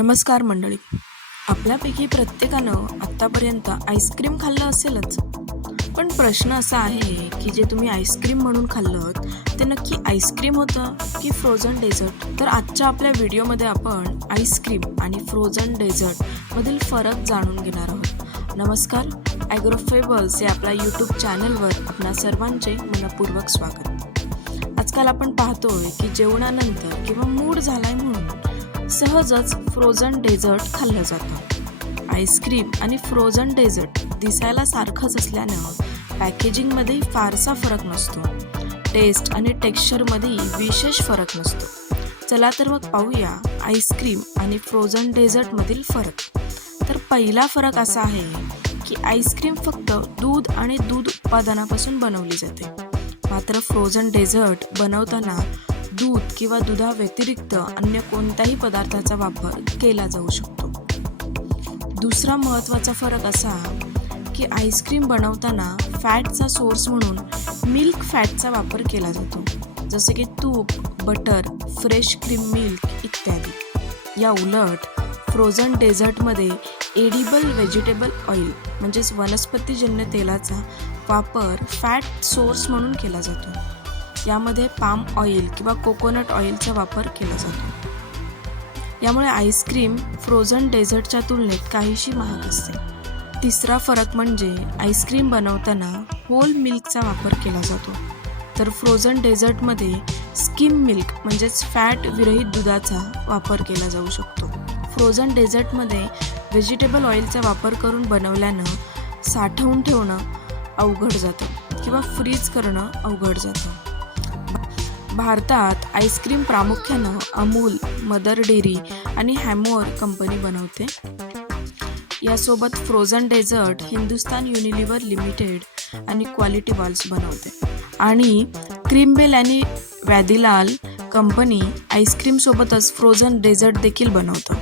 नमस्कार मंडळी. आपल्यापैकी प्रत्येकानं आत्तापर्यंत आईस्क्रीम खाल्लं असेलच. पण प्रश्न असा आहे की जे तुम्ही आईस्क्रीम म्हणून खाल्लं ते नक्की आईस्क्रीम होतं की फ्रोझन डेझर्ट? तर आजच्या आपल्या व्हिडिओमध्ये आपण आईस्क्रीम आणि फ्रोझन डेझर्टमधील फरक जाणून घेणार आहोत. नमस्कार, ॲग्रोफेबल्स या आपल्या यूट्यूब चॅनलवर आपणा सर्वांचे मनपूर्वक स्वागत. आजकाल आपण पाहतोय की जेवणानंतर किंवा मूड झालाय म्हणून सहजच फ्रोझन डेझर्ट खाल्लं जातं. आईस्क्रीम आणि फ्रोझन डेझर्ट दिसायला सारखंच असल्यानं पॅकेजिंगमध्येही फारसा फरक नसतो. टेस्ट आणि टेक्स्चरमध्येही विशेष फरक नसतो. चला तर मग पाहूया आईस्क्रीम आणि फ्रोझन डेझर्टमधील फरक. तर पहिला फरक असा आहे की आईस्क्रीम फक्त दूध आणि दूध उत्पादनापासून बनवली जाते, मात्र फ्रोझन डेझर्ट बनवताना दूध किंवा दुधाव्यतिरिक्त अन्य कोणत्याही पदार्थाचा वापर केला जाऊ शकतो. दुसरा महत्त्वाचा फरक असा की आईस्क्रीम बनवताना फॅटचा सोर्स म्हणून मिल्क फॅटचा वापर केला जातो, जसे की तूप, बटर, फ्रेश क्रीम मिल्क इत्यादी. या उलट फ्रोझन डेझर्टमध्ये एडिबल व्हेजिटेबल ऑइल म्हणजेच वनस्पतीजन्य तेलाचा वापर फॅट सोर्स म्हणून केला जातो. यामध्ये पाम ऑइल किंवा कोकोनट ऑइलचा वापर केला जातो. यामुळे आईस्क्रीम फ्रोझन डेझर्टच्या तुलनेत काहीशी महाग असते. तिसरा फरक म्हणजे आईस्क्रीम बनवताना होल मिल्कचा वापर केला जातो, तर फ्रोझन डेझर्टमध्ये स्किम मिल्क म्हणजेच फॅट विरहित दुधाचा वापर केला जाऊ शकतो. फ्रोझन डेझर्टमध्ये व्हेजिटेबल ऑइलचा वापर करून बनवल्यानं साठवून ठेवणं अवघड जातं किंवा फ्रीज करणं अवघड जातं. भारतात आईस्क्रीम प्रामुख्यानं अमूल, मदर डेअरी आणि हॅमोअर कंपनी बनवते. यासोबत frozen dessert Hindustan Unilever Limited आणि क्वालिटी वॉल्स बनवते. आणि क्रीमबेल आणि वॅदिलाल कंपनी आईस्क्रीमसोबतच फ्रोझन डेझर्ट देखील बनवतं.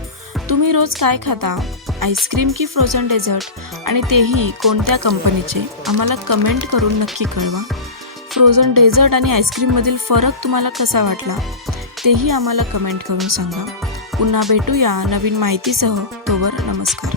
तुम्ही रोज काय खाता, आईस्क्रीम की फ्रोझन डेझर्ट, आणि तेही कोणत्या कंपनीचे? आम्हाला कमेंट करून नक्की कळवा. फ्रोझन डेझर्ट आणि आईस्क्रीममधील फरक तुम्हाला कसा वाटला तेही आम्हाला कमेंट करून सांगा. पुन्हा भेटूया नवीन माहितीसह. तोवर नमस्कार.